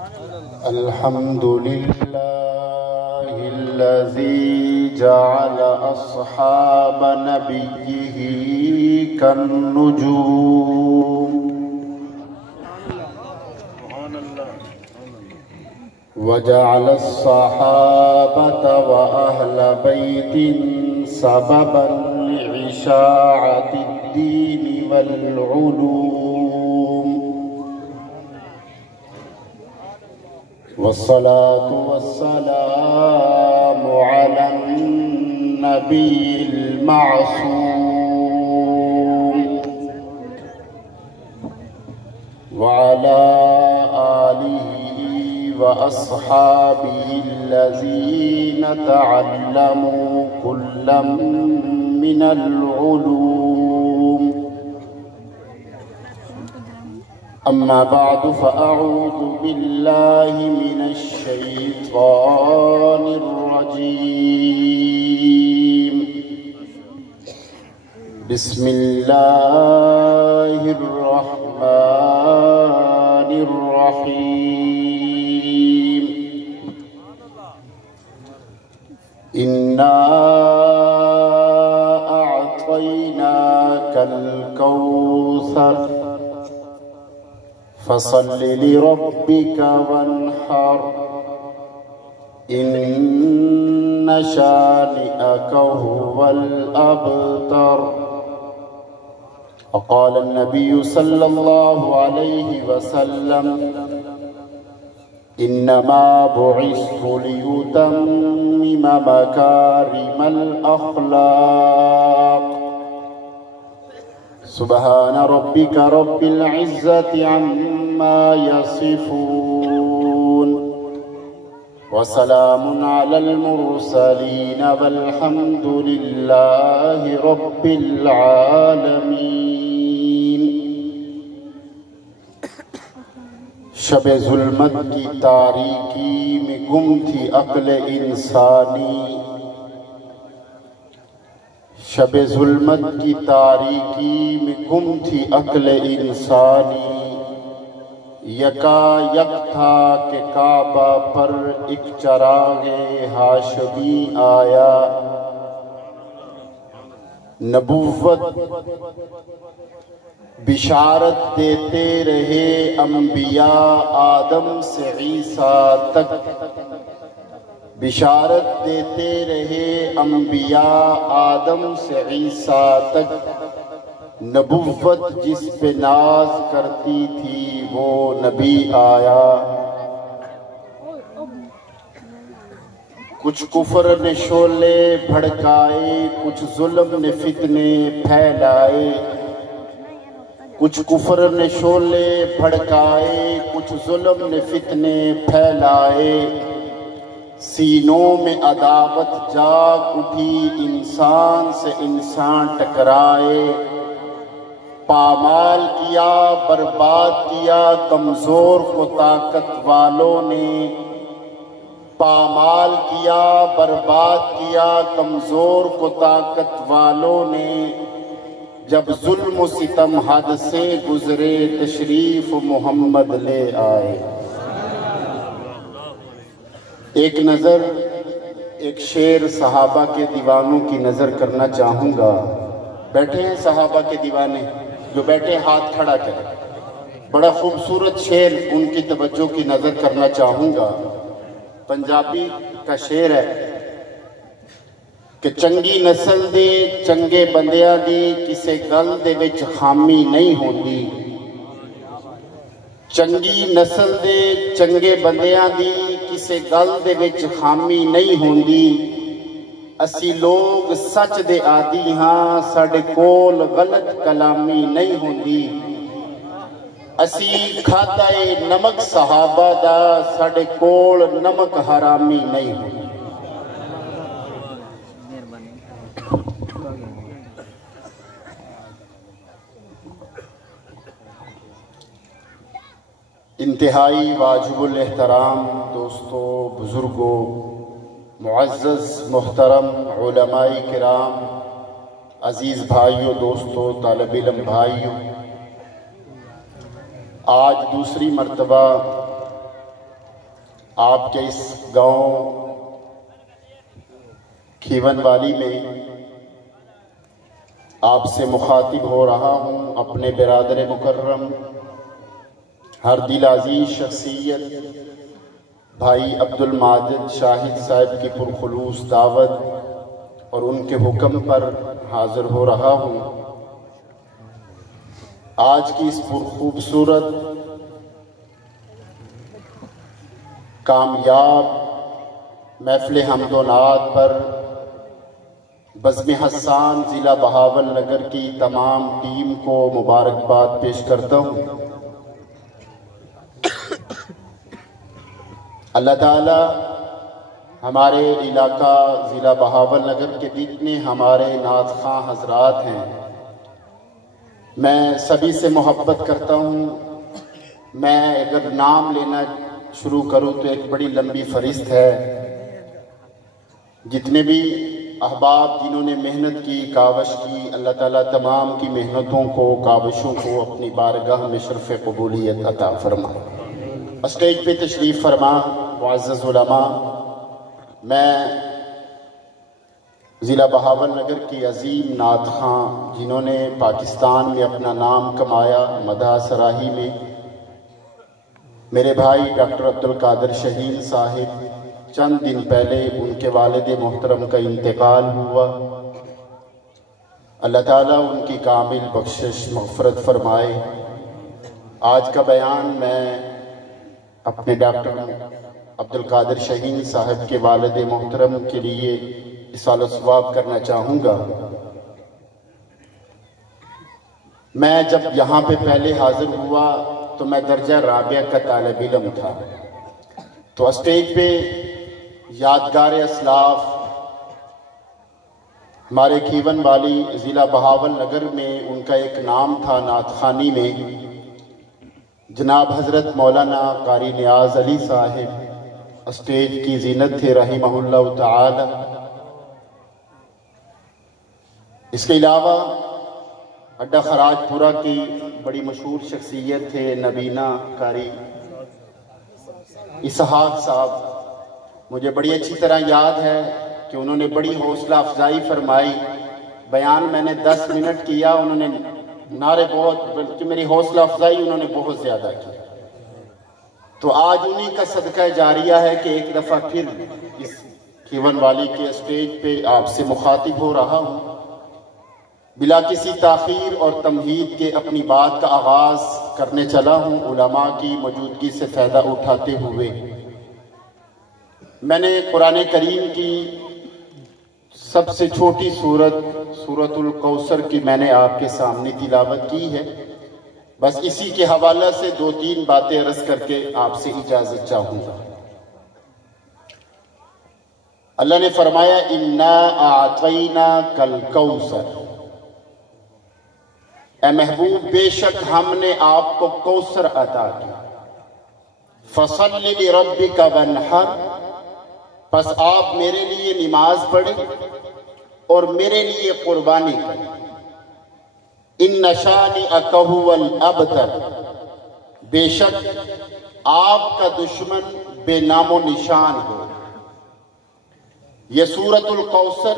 الحمد لله الذي جعل أصحاب نبيه كالنجوم وجعل الصحابة وأهل بيت سببا لإشاعة الدين والعلوم والصلاة والسلام على النبي المعصوم وعلى آله وأصحابه الذين تعلموا كلا من العلوم. أما بعد فأعوذ بالله من الشيطان الرجيم. بسم الله الرحمن الرحيم. إنا أعطيناك الكوثر فصل لربك وانحر إن شانئك هو الأبتر. وقال النبي صلى الله عليه وسلم إنما بعثت لأتمم مكارم الأخلاق. سبحان ربك رب العزة عما يصفون وسلام على المرسلين والحمد لله رب العالمين. شب ظلمت کی تاریکی میں گم تھی عقل انسانی. شب ظلمت کی تاریکی میں گم تھی عقل انسانی. یکا یک تھا کہ کعبہ پر ایک چراغ ہاشمی آیا. نبوت بشارت دیتے رہے انبیاء آدم سے عیسیٰ تک. بشارت دیتے رہے انبیاء آدم سے عیسیٰ تک. نبوت جس پہ ناز کرتی تھی وہ نبی آیا. کچھ کفر نے شعلے بھڑکائے، کچھ ظلم نے فتنے پھیلائے. کچھ کفر نے شعلے بھڑکائے، کچھ ظلم نے فتنے پھیلائے. سینوں میں عداوت جاگ اٹھی، انسان سے انسان ٹکرائے. پامال کیا، برباد کیا کمزور کو طاقت والوں نے. پامال کیا، برباد کیا کمزور کو طاقت والوں نے. جب ظلم و ستم حد سے گزرے تشریف محمد لے آئے. ایک نظر، ایک شعر صحابہ کے دیوانوں کی نظر کرنا چاہوں گا. بیٹھے ہیں صحابہ کے دیوانے جو بیٹھے ہاتھ کھڑا کریں. بڑا خوبصورت شعر، ان کی توجہ کی نظر کرنا چاہوں گا. پنجابی کا شعر ہے کہ چنگی نسل دے چنگے بندیاں دی کسے گل دے وچ خامی نہیں ہوندی. چنگی نسل دے چنگے بندیاں دی کسے گل دے وچ خامی نہیں ہوندی. اسی لوگ سچ دے عادی ہاں، ساڈے کول غلط کلامی نہیں ہوندی. اسی کھادا اے نمک صحابہ دا، ساڈے کول نمک حرامی نہیں ہوندی. انتہائی واجب الاحترام دوستو، بزرگوں، معزز محترم علماء کرام، عزیز بھائیوں، دوستوں، طالب علم بھائیوں، آج دوسری مرتبہ آپ کے اس گاؤں کھیون والی میں آپ سے مخاطب ہو رہا ہوں اپنے برادر مکرم ہر دل عزیز شخصیت بھائی عبد الماجد شاہد صاحب کی پرخلوص دعوت اور ان کے حکم پر حاضر ہو رہا ہوں۔ آج کی اس خوبصورت کامیاب محفل حمد و نعت پر بزم حسان ضلع بہاول نگر کی تمام ٹیم کو مبارکباد پیش کرتا ہوں۔ اللہ تعالی ہمارے علاقہ ضلع بہاول نگر کے جتنے ہمارے نعت خواں حضرات ہیں، میں سبھی سے محبت کرتا ہوں۔ میں اگر نام لینا شروع کروں تو ایک بڑی لمبی فہرست ہے۔ جتنے بھی احباب جنہوں نے محنت کی، کاوش کی، اللہ تعالیٰ تمام کی محنتوں کو، کاوشوں کو اپنی بارگاہ میں شرف قبولیت عطا فرما۔ اسٹیج پہ تشریف فرما معزز علماء، میں ضلع بہاول نگر کی عظیم نعت خواں جنہوں نے پاکستان میں اپنا نام کمایا، مدح سراہی میں میرے بھائی ڈاکٹر عبد القادر شہین صاحب، چند دن پہلے ان کے والد محترم کا انتقال ہوا۔ اللہ تعالیٰ ان کی کامل بخشش مغفرت فرمائے۔ آج کا بیان میں اپنے ڈاکٹر عبد القادر شہین صاحب کے والد محترم کے لیے اصال و ثواب کرنا چاہوں گا۔ میں جب یہاں پہ پہلے حاضر ہوا تو میں درجہ رابعہ کا طالب علم تھا، تو اسٹیج پہ یادگار اسلاف ہمارے کھیون والی ضلع بہاول نگر میں ان کا ایک نام تھا نعت خوانی میں، جناب حضرت مولانا قاری نیاز علی صاحب اسٹیج کی زینت تھے رحمہ اللہ تعالی۔ اس کے علاوہ اڈا خراج پورہ کی بڑی مشہور شخصیت تھے نبینہ قاری اسحاق صاحب۔ مجھے بڑی اچھی طرح یاد ہے کہ انہوں نے بڑی حوصلہ افزائی فرمائی۔ بیان میں نے 10 منٹ کیا، انہوں نے نعرے بلکہ میری حوصلہ افزائی انہوں نے بہت زیادہ کی۔ تو آج انہی کا صدقہ جاریہ ہے کہ ایک دفعہ پھر اس کھیون والی کے اسٹیج پہ آپ سے مخاطب ہو رہا ہوں۔ بلا کسی تاخیر اور تمہید کے اپنی بات کا آغاز کرنے چلا ہوں علماء کی موجودگی سے فائدہ اٹھاتے ہوئے۔ میں نے قرآن کریم کی سب سے چھوٹی سورۃ الکوثر کی میں نے آپ کے سامنے تلاوت کی ہے۔ بس اسی کے حوالہ سے 2-3 باتیں عرض کر کے آپ سے اجازت چاہوں گا۔ اللہ نے فرمایا اِنَّا أَعْطَيْنَاكَ الْكَوْثَرَ، اے محبوب بے شک ہم نے آپ کو کوثر عطا کیا۔ فَصَلِّ لِرَبِّكَ وَانْحَرْ، پس آپ میرے لیے نماز پڑھیں اور میرے لیے قربانی کریں۔ إِنَّ شَانِئَكَ هُوَ الْأَبْتَرُ، بے شک آپ کا دشمن بے نام و نشان ہو۔ یہ سورۃ الکوثر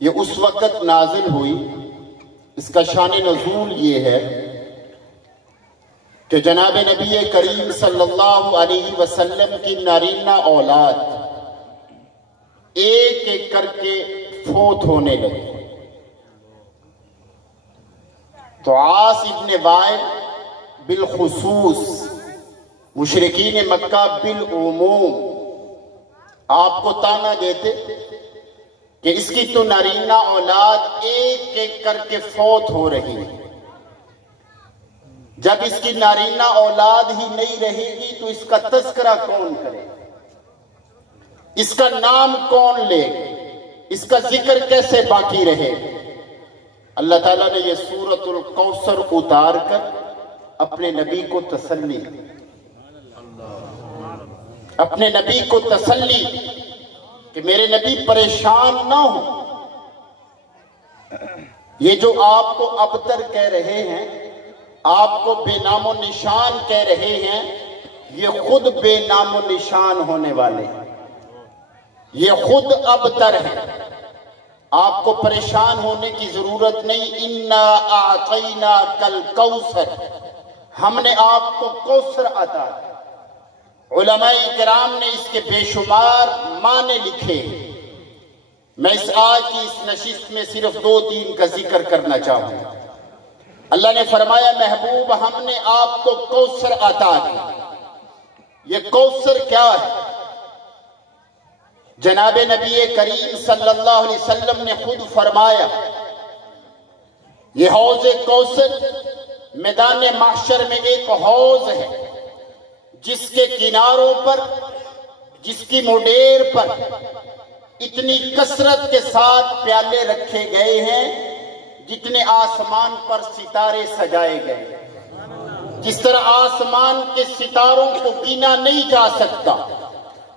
یہ اس وقت نازل ہوئی، اس کا شان نزول یہ ہے کہ جناب نبی کریم صلی اللہ علیہ وسلم کی نارینہ اولاد ایک ایک کر کے فوت ہونے لگے۔ تو عاص ابن وائل بالخصوص، مشرکین مکہ بالعموم آپ کو طعنہ دیتے کہ اس کی تو نارینہ اولاد ایک ایک کر کے فوت ہو رہی ہے۔ جب اس کی نارینہ اولاد ہی نہیں رہے گی تو اس کا تذکرہ کون کرے، اس کا نام کون لے، اس کا ذکر کیسے باقی رہے۔ اللہ تعالیٰ نے یہ سورۃ الکوثر اتار کر اپنے نبی کو تسلی، اپنے نبی کو تسلی کہ میرے نبی پریشان نہ ہو، یہ جو آپ کو ابتر کہہ رہے ہیں، آپ کو بے نام و نشان کہہ رہے ہیں، یہ خود بے نام و نشان ہونے والے ہیں، یہ خود ابتر ہیں، آپ کو پریشان ہونے کی ضرورت نہیں۔ انا اعطینا کل کوثر، ہم نے آپ کو کوثر عطا کیا۔ علماء کرام نے اس کے بے شمار معنی لکھے، میں اس آج کی اس نشست میں صرف 2-3 کا ذکر کرنا چاہوں گا۔ اللہ نے فرمایا محبوب ہم نے آپ کو کوثر عطا کیا۔ یہ کوثر کیا ہے؟ جناب نبی کریم صلی اللہ علیہ وسلم نے خود فرمایا یہ حوض کوثر میدان محشر میں ایک حوض ہے جس کے کناروں پر، جس کی مڈیر پر اتنی کثرت کے ساتھ پیالے رکھے گئے ہیں جتنے آسمان پر ستارے سجائے گئے ہیں۔ جس طرح آسمان کے ستاروں کو گنا نہیں جا سکتا،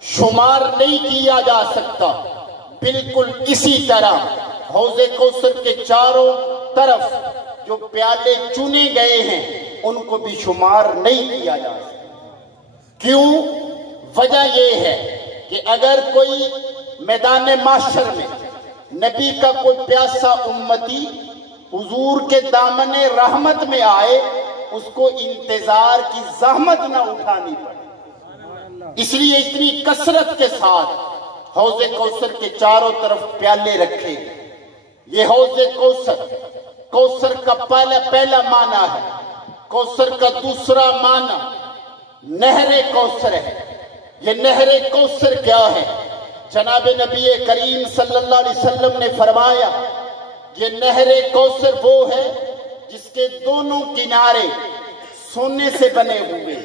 شمار نہیں کیا جا سکتا، بالکل اسی طرح حوض کوثر کے چاروں طرف جو پیالے چنے گئے ہیں ان کو بھی شمار نہیں کیا جا سکتا۔ کیوں؟ وجہ یہ ہے کہ اگر کوئی میدان محشر میں نبی کا کوئی پیاسا امتی حضور کے دامن رحمت میں آئے، اس کو انتظار کی زحمت نہ اٹھانی پڑے، اس لیے اتنی کثرت کے ساتھ حوض کوثر کے چاروں طرف پیالے رکھے۔ یہ حوض کوثر، کوثر کا پہلا معنی ہے، کوثر کا دوسرا معنی نہر کوثر ہے۔ یہ نہر کوثر کیا ہے؟ جناب نبی کریم صلی اللہ علیہ وسلم نے فرمایا یہ نہر کوثر وہ ہے جس کے دونوں کنارے سونے سے بنے ہوئے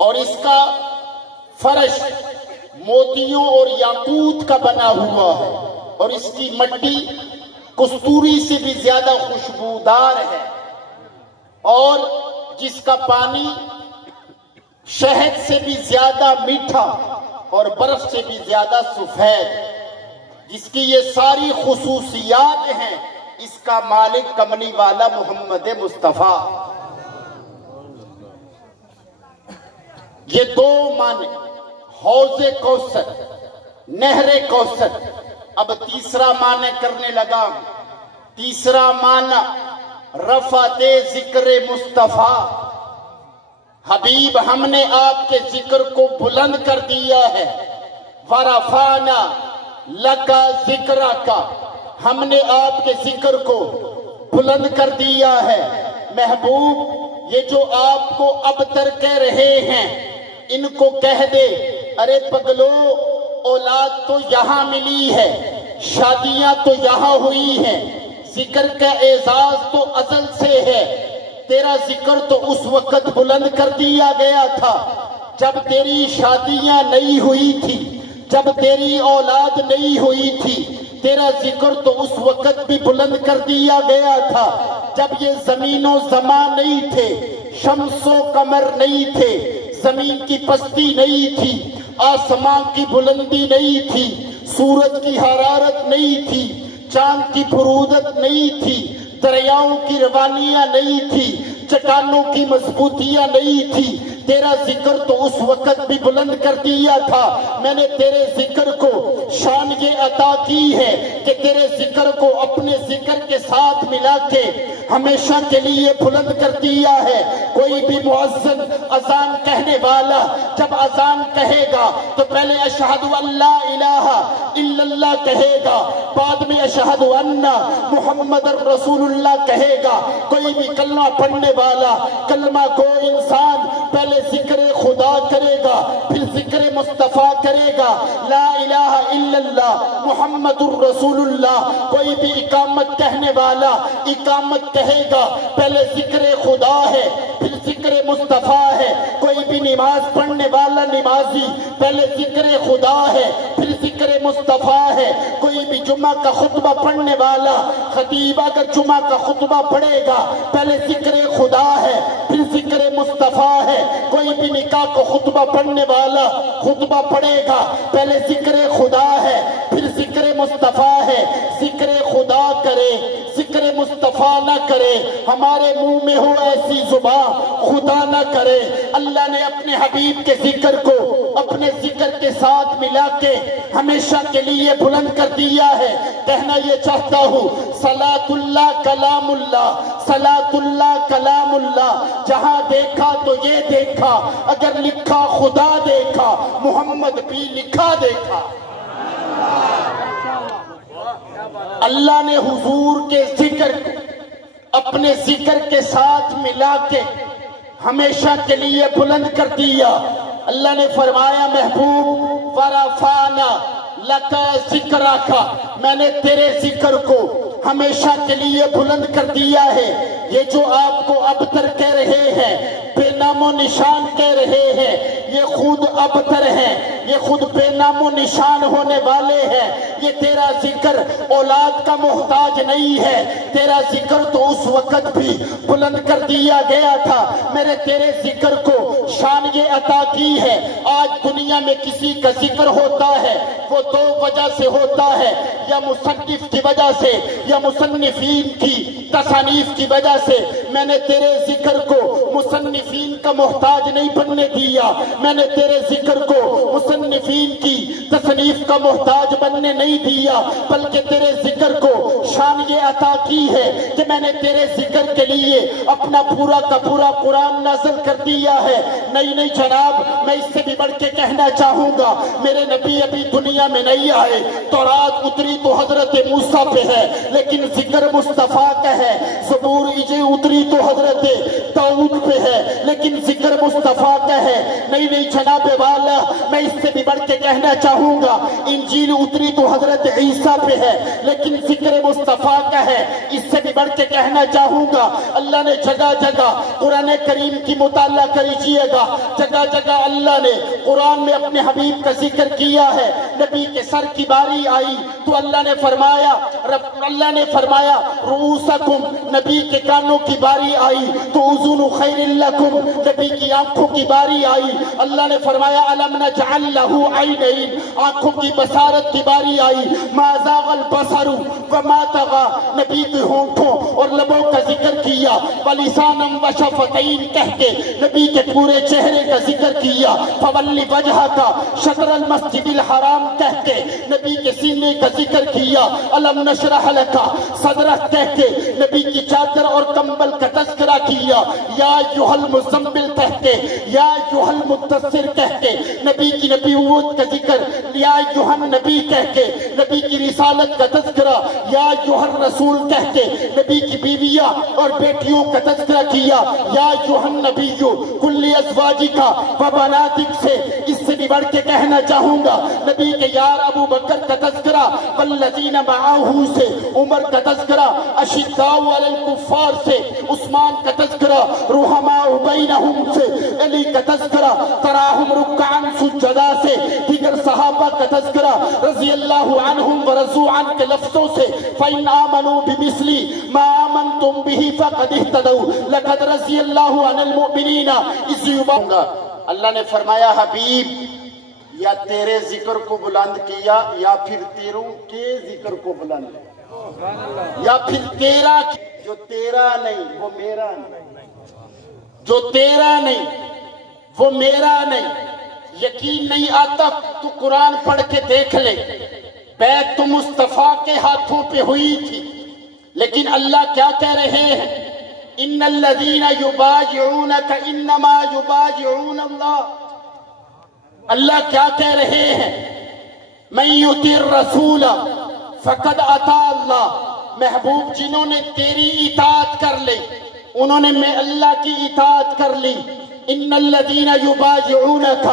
اور اس کا فرش موتیوں اور یاقوت کا بنا ہوا ہے اور اس کی مٹی کستوری سے بھی زیادہ خوشبودار ہے اور جس کا پانی شہد سے بھی زیادہ میٹھا اور برف سے بھی زیادہ سفید، جس کی یہ ساری خصوصیات ہیں، اس کا مالک کملی والا محمد مصطفیٰ۔ یہ دو معنی حوض کوثر، نہر کوثر۔ اب تیسرا معنی کرنے لگا۔ تیسرا معنی رفعت ذکر مصطفیٰ، حبیب ہم نے آپ کے ذکر کو بلند کر دیا ہے۔ ورفعنا لک ذکرک، ہم نے آپ کے ذکر کو بلند کر دیا ہے۔ محبوب یہ جو آپ کو ابتر کہہ رہے ہیں ان کو کہہ دے ارے پگلو اولاد تو یہاں ملی ہے، شادیاں تو یہاں ہوئی ہیں، ذکر کا اعزاز تو ازل سے ہے، تیرا ذکر تو اس وقت بلند کر دیا گیا تھا جب تیری شادیاں نہیں ہوئی تھی، جب تیری اولاد نہیں ہوئی تھی، تیرا ذکر تو اس وقت بھی بلند کر دیا گیا تھا جب یہ زمین و زمان نہیں تھے، شمس و قمر نہیں تھے، زمین کی پستی نہیں تھی، آسمان کی بلندی نہیں تھی، سورج کی حرارت نہیں تھی، چاند کی برودت نہیں تھی، دریاؤں کی روانیاں نہیں تھی، چٹانوں کی مضبوطیاں نہیں تھی، تیرا ذکر تو اس وقت بھی بلند کر دیا تھا۔ میں نے تیرے ذکر کو شان یہ عطا کی ہے کہ تیرے ذکر کو اپنے ذکر کے ساتھ ملا کے ہمیشہ کے لیے بلند کر دیا ہے۔ کوئی بھی مؤذن اذان کہنے والا جب اذان کہے گا تو پہلے اشہد ان لا الہ الا اللہ کہے گا، بعد میں اشہد ان محمد رسول اللہ کہے گا۔ کوئی بھی کلمہ پڑھنے والا، کلمہ گو انسان پہلے ذکر خدا کرے گا، پھر ذکر مصطفیٰ کرے گا، لا الہ الا اللہ محمد الرسول اللہ۔ کوئی بھی اقامت کہنے والا اقامت کہے گا، پہلے ذکر خدا ہے پھر ذکر مصطفیٰ ہے۔ کوئی بھی نماز پڑھنے والا نمازی پہلے ذکر خدا ہے پھر ذکر مصطفیٰ ہے۔ کوئی بھی جمعہ کا خطبہ پڑھنے والا خطیب اگر جمعہ کا خطبہ پڑھے گا پہلے ذکر خدا ہے پھر ذکر مصطفیٰ ہے۔ کوئی بھی نکاح کو خطبہ پڑھنے والا خطبہ پڑھے گا پہلے ذکر خدا ہے پھر ذکر مصطفیٰ ہے۔ ذکر خدا کرے، ذکر مصطفیٰ وفا نہ کرے، ہمارے منہ میں ہو ایسی زبان خدا نہ کرے۔ اللہ نے اپنے حبیب کے ذکر کو اپنے ذکر کے ساتھ ملا کے ہمیشہ کے لیے بلند کر دیا ہے۔ کہنا یہ چاہتا ہوں صلاۃ اللہ کلام اللہ، صلاۃ اللہ کلام اللہ، جہاں دیکھا تو یہ دیکھا، اگر لکھا خدا دیکھا، محمد بھی لکھا دیکھا۔ اللہ نے حضور کے ذکر کو اپنے ذکر کے ساتھ ملا کے ہمیشہ کے لیے بلند کر دیا۔ اللہ نے فرمایا محبوب ورفعنا لک ذکرک، میں نے تیرے ذکر کو ہمیشہ کے لیے بلند کر دیا ہے۔ یہ جو آپ کو ابتر کہہ رہے ہیں، بے نام و نشان کہہ رہے ہیں، یہ خود ابتر ہیں، یہ خود بے نام و نشان ہونے والے ہیں۔ یہ تیرا ذکر اولاد کا محتاج نہیں ہے، تیرا ذکر تو اس وقت بھی بلند کر دیا گیا تھا۔ میرے تیرے ذکر کو شان یہ عطا کی ہے، آج دنیا میں کسی کا ذکر ہوتا ہے وہ دو وجہ سے ہوتا ہے، یا مصنف کی وجہ سے یا مصنفین کی تصانیف کی وجہ سے۔ میں نے تیرے ذکر کو مصنفین کا محتاج نہیں بننے دیا، میں نے تیرے ذکر کو مصنفین کی تصنیف کا محتاج بننے نہیں دیا، بلکہ تیرے ذکر کو شان یہ عطا کی ہے کہ میں نے تیرے ذکر کے لیے اپنا پورا کا پورا قرآن نازل کر دیا ہے۔ نہیں جناب، میں اس سے بھی بڑھ کے کہنا چاہوں گا، میرے نبی ابھی دنیا میں نہیں آئے، تورات اتری تو حضرت موسیٰ پہ ہے لیکن ذکر مصطفیٰ کا ہے، زبور اتری تو حضرت داؤد پہ ہے لیکن ذکر مصطفیٰ کا ہے۔ نہیں جناب والا، میں اس سے بھی بڑھ کے کہنا چاہوں گا، انجیل اتری تو حضرت عیسیٰ پہ ہے لیکن ذکر مصطفیٰ کا ہے۔ اس سے بھی بڑھ کے کہنا چاہوں گا، اللہ نے جگہ جگہ قرآن کریم کی مطالعہ کریجئے گا، جگہ جگہ اللہ نے قرآن میں اپنے حبیب کا ذکر کیا ہے۔ نبی کے سر کی باری آئی تو اللہ نے فرمایا رؤوسکم، نبی کے کانوں کی باری آئی تو اذن خیر لکم، نبی کی آنکھوں کی باری آئی، اللہ نے فرمایا الم نجعل لہ عینین، آنکھوں کی بصارت کی باری آئی، ما زاغ البصر وما طغى، نبی کے ہونٹوں اور لبوں کا ذکر کیا، ولسانا وشفتین کہہ کے نبی کے پورے چہرے کا ذکر کیا، فولی وجہک شطر المسجد الحرام کہہ کے نبی کے سینے کا ذکر کیا، الم نشرح لک صدرک کہہ کے نبی کی چادر اور کمبل کا تذکرہ کیا، یا ایھا المزمل کہہ کے، یا ایھا المدثر کہہ کے نبی کی نبوت کا ذکر، یا ایھا النبی کہہ کے نبی کی رسالت کا تذکرہ، یا ایھا الرسول کہہ کے نبی کی بیویاں اور بیٹیوں کا تذکرہ کیا، یا ایھا النبی کل ازواجک و بناتک سے۔ اس سے بھی بڑھ کے کہنا چاہوں گا، نبی کے یار ابو بکر کا تذکرہ، والذین معہ سے عمر کا تذکرہ، اشداء علی الکفار سے عثمان کا تذکرہ، رحماء بینہم سے علی کا تذکرہ، تراہم رکعا سجدا سے دیگر صحابہ کا تذکرہ، رضی اللہ عنہم ورضوا عنہ کے لفظوں سے، فإن آمنوا بمثل ما آمنتم به فقد اهتدوا لقد رضی اللہ عن المؤمنین اذ یبعثون۔ اللہ نے فرمایا حبیب، یا تیرے ذکر کو بلند کیا یا پھر تیروں کے ذکر کو بلند کیا، یا پھر تیرا، جو تیرا نہیں وہ میرا نہیں، جو تیرا نہیں وہ میرا نہیں۔ یقین نہیں آتا تو قرآن پڑھ کے دیکھ لے، بیعت تو مصطفیٰ کے ہاتھوں پہ ہوئی تھی، لیکن اللہ کیا کہہ رہے ہیں؟ ان الذین یبایعونک انما یبایعون اللہ۔ اللہ کیا کہہ رہے ہیں؟ من یطع الرسول فقد اطاع اللہ۔ محبوب جنہوں نے تیری اطاعت کر لی انہوں نے میں اللہ کی اطاعت کر لی۔ ان الذین یبایعونک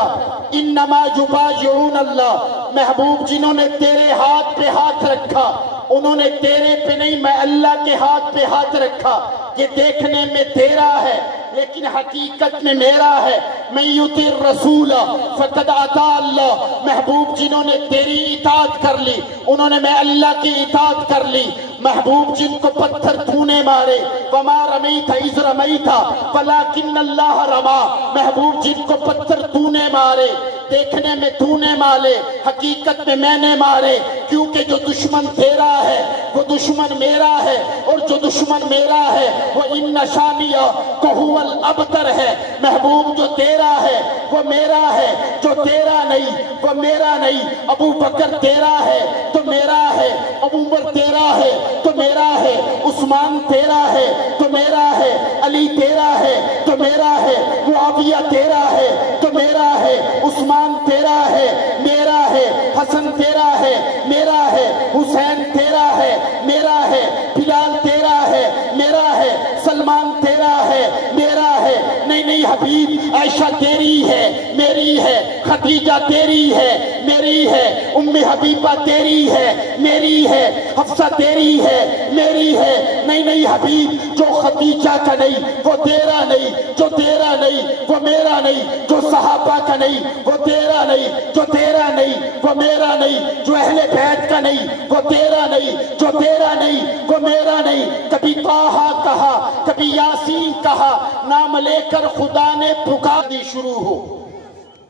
انما یبایعون اللہ۔ محبوب جنہوں نے تیرے ہاتھ پہ ہاتھ رکھا انہوں نے تیرے پہ نہیں، میں اللہ کے ہاتھ پہ ہاتھ رکھا۔ یہ دیکھنے میں تیرا ہے لیکن حقیقت میں میرا ہے۔ من یطع الرسول فقد اطاع اللہ۔ محبوب جنہوں نے تیری اطاعت کر لی انہوں نے میں اللہ کی اطاعت کر لی۔ محبوب جن کو پتھر تو نے مارے، وما رمیت اذ رمیت ولکن اللہ رما۔ محبوب جن کو پتھر تو نے مارے دیکھنے میں تو نے مارے حقیقت میں میں نے مارے، کیونکہ جو دشمن تیرا ہے وہ دشمن میرا ہے، اور جو دشمن میرا ہے وہ ان نشانیہ کو هو الابتر ہے۔ محبوب جو تیرا ہے وہ میرا ہے، جو تیرا نہیں وہ میرا نہیں۔ ابو بکر تیرا ہے تو میرا ہے، ابو عمر تیرا ہے تو میرا ہے، عثمان تیرا ہے تو میرا ہے، علی تیرا ہے تو میرا ہے، معاویہ تیرا ہے تو میرا ہے، عثمان تیرا ہے میرا ہے، حسن تیرا ہے میرا ہے، حسین تیرا ہے میرا ہے، بلال تیرا ہے میرا ہے، سلمان تیرا ہے میرا ہے۔ نہیں نہیں حبیب، عائشہ تیری ہے میری ہے، خدیجہ تیری ہے میری ہے، ام حبیبہ تیری ہے میری ہے، حفصہ تیری ہے میری ہے۔ نہیں نہیں حبیب، جو خدیجہ کا نہیں وہ تیرا نہیں، جو تیرا نہیں وہ میرا نہیں، جو صحابہ کا نہیں وہ تیرا نہیں، جو تیرا نہیں وہ میرا نہیں، جو اہل بیت کا نہیں وہ تیرا نہیں، جو تیرا نہیں وہ میرا نہیں۔ کبھی طٰہٰ کہا، کبھی یاسین کہا، نام لے کر خدا نے پکاری شروع ہو،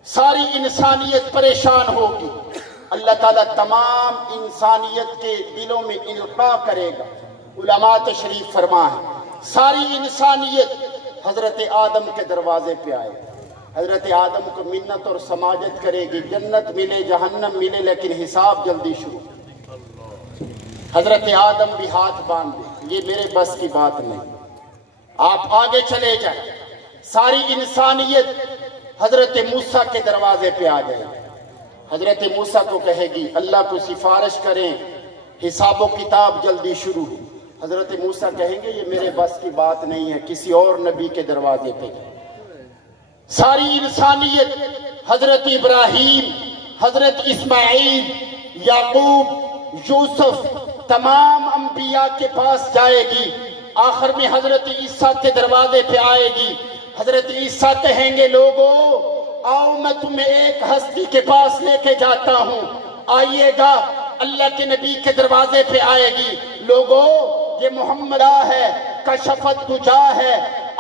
ساری انسانیت پریشان ہوگی۔ اللہ تعالیٰ تمام انسانیت کے دلوں میں القاء کرے گا۔ علماء تشریف فرما ہے، ساری انسانیت حضرت آدم کے دروازے پہ آئے، حضرت آدم کو منت اور سماجت کرے گی، جنت ملے جہنم ملے لیکن حساب جلدی شروع۔ حضرت آدم بھی ہاتھ باندھ دے، یہ میرے بس کی بات نہیں، آپ آگے چلے جائیں۔ ساری انسانیت حضرت موسیٰ کے دروازے پہ آ جائے، حضرت موسیٰ کو کہے گی اللہ کو سفارش کریں، حساب و کتاب جلدی شروع۔ حضرت موسیٰ کہیں گے یہ میرے بس کی بات نہیں ہے، کسی اور نبی کے دروازے پہ۔ ساری انسانیت حضرت ابراہیم، حضرت اسماعیل، یعقوب، یوسف، تمام انبیاء کے پاس جائے گی، آخر میں حضرت عیسیٰ کے دروازے پہ آئے گی۔ حضرت عیسیٰ کہیں گے لوگوں آؤ میں تمہیں ایک ہستی کے پاس لے کے جاتا ہوں، آئیے گا۔ اللہ کے نبی کے دروازے پہ آئے گی، لوگوں یہ محمد ہے، کشفت دجا ہے،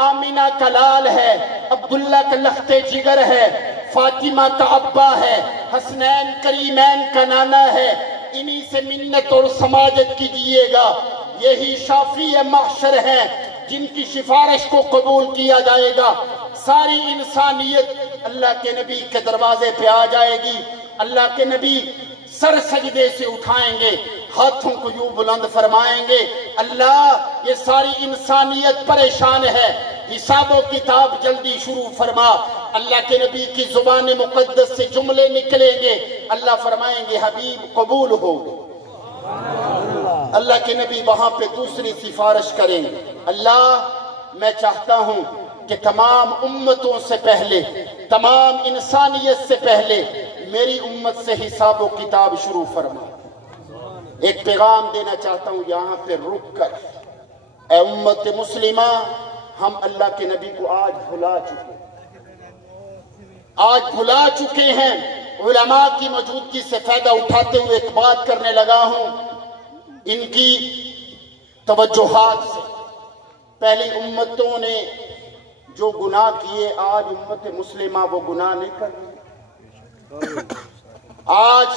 آمینہ کا لال ہے، عبداللہ کا لخت جگر ہے، فاطمہ کا ابا ہے، حسنین کریمین کا نانا ہے، انہی سے منت اور سماجت کیجئے گا۔ یہی شافی محشر ہیں جن کی سفارش کو قبول کیا جائے گا۔ ساری انسانیت اللہ کے نبی کے دروازے پہ آ جائے گی۔ اللہ کے نبی سر سجدے سے اٹھائیں گے، ہاتھوں کو یوں بلند فرمائیں گے، اللہ یہ ساری انسانیت پریشان ہے، حساب و کتاب جلدی شروع فرما۔ اللہ کے نبی کی زبان مقدس سے جملے نکلیں گے، اللہ فرمائیں گے حبیب قبول ہو گئے۔ اللہ کے نبی وہاں پہ دوسری سفارش کریں گے، اللہ میں چاہتا ہوں کہ تمام امتوں سے پہلے، تمام انسانیت سے پہلے میری امت سے حساب و کتاب شروع فرما۔ ایک پیغام دینا چاہتا ہوں یہاں پہ رک کر، اے امت مسلمہ، ہم اللہ کے نبی کو آج بھلا چکے ہیں۔ علماء کی موجودگی سے فائدہ اٹھاتے ہوئے ایک بات کرنے لگا ہوں، ان کی توجہات سے پہلی امتوں نے جو گناہ کیے آج امت مسلمہ وہ گناہ نہیں کر رہی۔ آج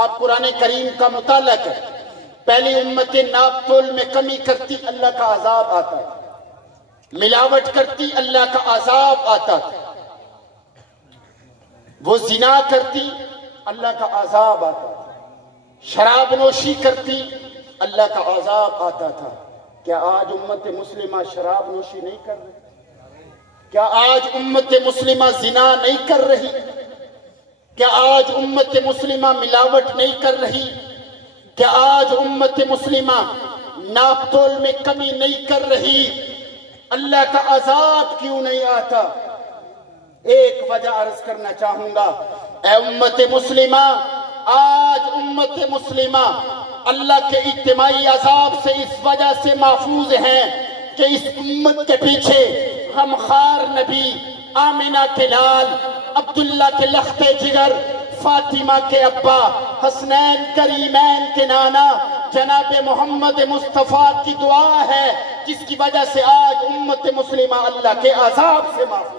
آپ قرآن کریم کا مطالعہ کریں، پہلی امتیں ناپ تول میں کمی کرتی اللہ کا عذاب آتا ہے، ملاوٹ کرتی اللہ کا عذاب آتا تھا، وہ زنا کرتی اللہ کا عذاب آتا تھا، شراب نوشی کرتی اللہ کا عذاب آتا تھا۔ کیا آج امت مسلمہ شراب نوشی نہیں کر رہی؟ کیا آج امت مسلمہ زنا نہیں کر رہی؟ کیا آج امت مسلمہ ملاوٹ نہیں کر رہی؟ کیا آج امت مسلمہ ناپ تول میں کمی نہیں کر رہی؟ اللہ کا عذاب کیوں نہیں آتا؟ ایک وجہ عرض کرنا چاہوں گا، اے امت مسلمہ، آج امت مسلمہ اللہ کے اجتماعی عذاب سے اس وجہ سے محفوظ ہیں کہ اس امت کے پیچھے غمخوار نبی، آمینہ کے لال، عبداللہ کے لخت جگر، فاطمہ کے ابا، حسنین کریمین کے نانا جناب محمد مصطفیٰ کی دعا ہے، جس کی وجہ سے آج امت مسلمہ اللہ کے عذاب سے محفوظ۔